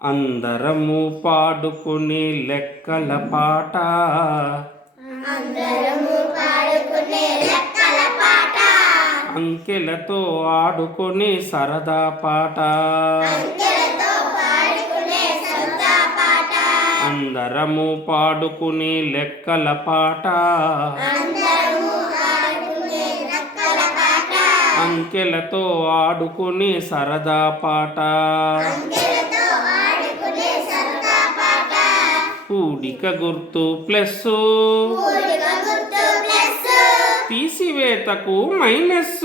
అందరము పాడుకునే లెక్కల పాట, అంకెలతో ఆడుకునే సరదా పాట, అందరము పాడుకునే లెక్కల పాట, అంకెలతో ఆడుకునే సరదా పాట, కూడిక గుర్తు ప్లస్, తీసివేతకు మైనస్,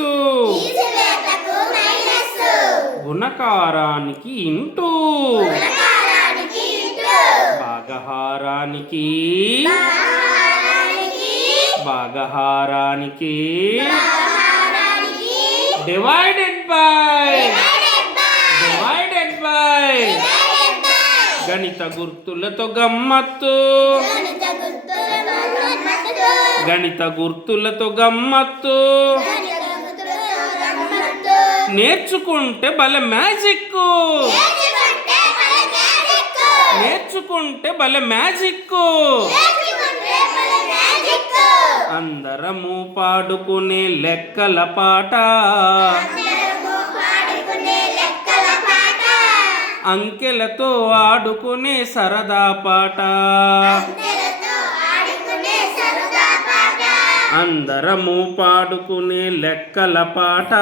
గుణకారానికి ఇంటూ, భాగహారానికి డివైడెడ్ బై గణిత గుర్తులతో గమ్మత్తు, నేర్చుకుంటే భలే మ్యాజిక్, అందరము పాడుకునే లెక్కల పాట, అంకెలతో ఆడుకునే సరదా పాట, అందరము పాడుకునే లెక్కల పాట,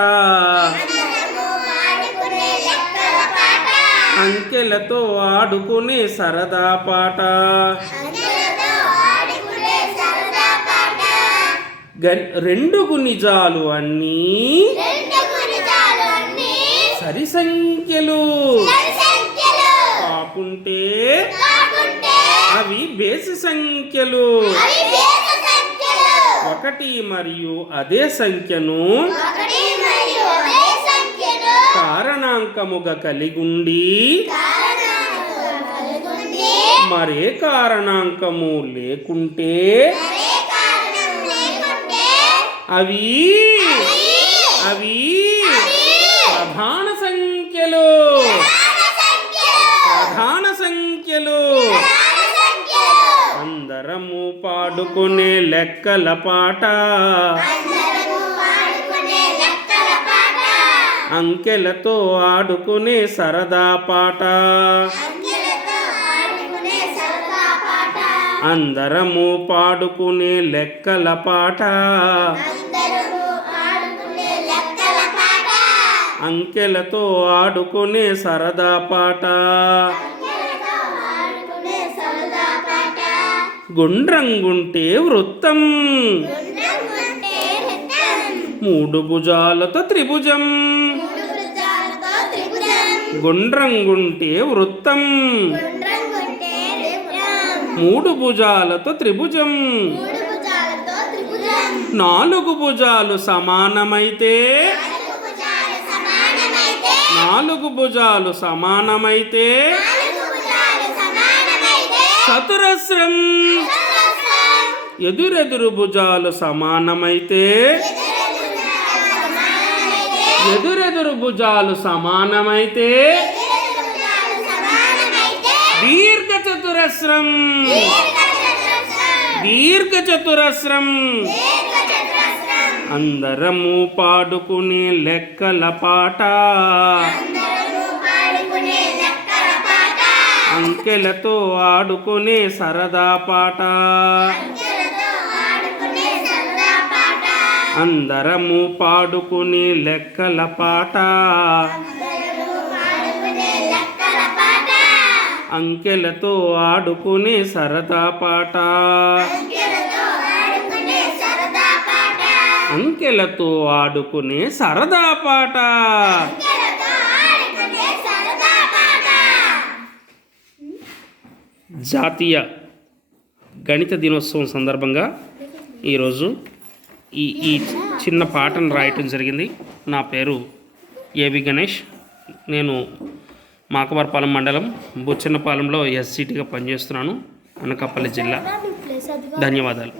అంకెలతో ఆడుకునే సరదా పాట, రెండు గుణిజాలు అన్నీ సరి సంఖ్యలు కాకుంటే అవి బేసి సంఖ్యలు, ఒకటి మరియు అదే సంఖ్యను కారణాంకముగా కలిగుండి మరే కారణాంకము లేకుంటే అవి ప్రధాన సంఖ్యలు, అందరము పాడుకునే లెక్కల పాట, అంకెలతో ఆడుకునే సరదా పాట, అందరము పాడుకునే లెక్కల పాట, అంకెలతో ఆడుకునే సరదా పాట, గుండ్రంగుంటే వృత్తం, మూడు భుజాలతో త్రిభుజం, గుండ్రంగుంటే వృత్తం, మూడు భుజాలతో త్రిభుజం, నాలుగు భుజాలు సమానమైతే, చతురస్రం, ఎదురెదురు భుజాలు సమానమైతే, దీర్ఘచతురస్రం, అందరము పాడుకునే లెక్కల పాట, అంకెలతో ఆడుకునే సరదా పాట, అందరము పాడుకునే లెక్కల పాట, అంకెలతో ఆడుకునే సరదా పాట, అంకెలతో ఆడుకునే సరదా పాట. జాతీయ గణిత దినోత్సవం సందర్భంగా ఈరోజు ఈ చిన్న పాటను రాయటం జరిగింది. నా పేరు ఏవి గణేష్. నేను మాకవరపాలెం మండలం బుచ్చన్నపాలెంలో ఎస్సిటీగా పనిచేస్తున్నాను, అనకాపల్లి జిల్లా. ధన్యవాదాలు.